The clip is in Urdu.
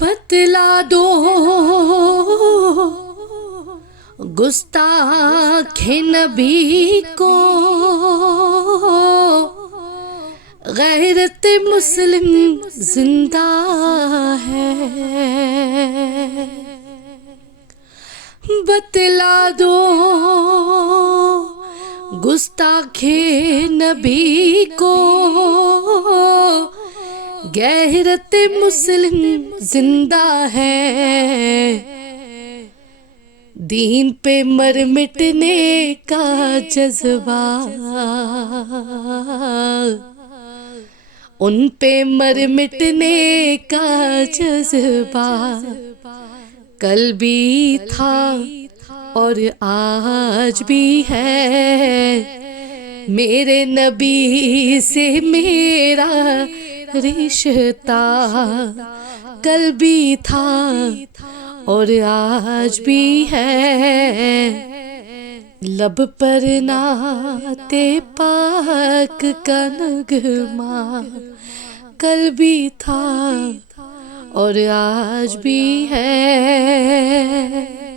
بتلا دو گستاخ نبی کو، غیرت مسلم زندہ ہے۔ بتلا دو گستاخ نبی کو، غیرت مسلم زندہ ہے۔ دین پہ مر مٹنے کا جذبہ، ان پہ مر مٹنے کا جذبہ کل بھی تھا اور آج بھی ہے۔ میرے نبی سے میرا رشتہ کل بھی تھا اور آج بھی ہے۔ لب پر نعت پاک کا نغمہ کل بھی تھا اور آج بھی ہے۔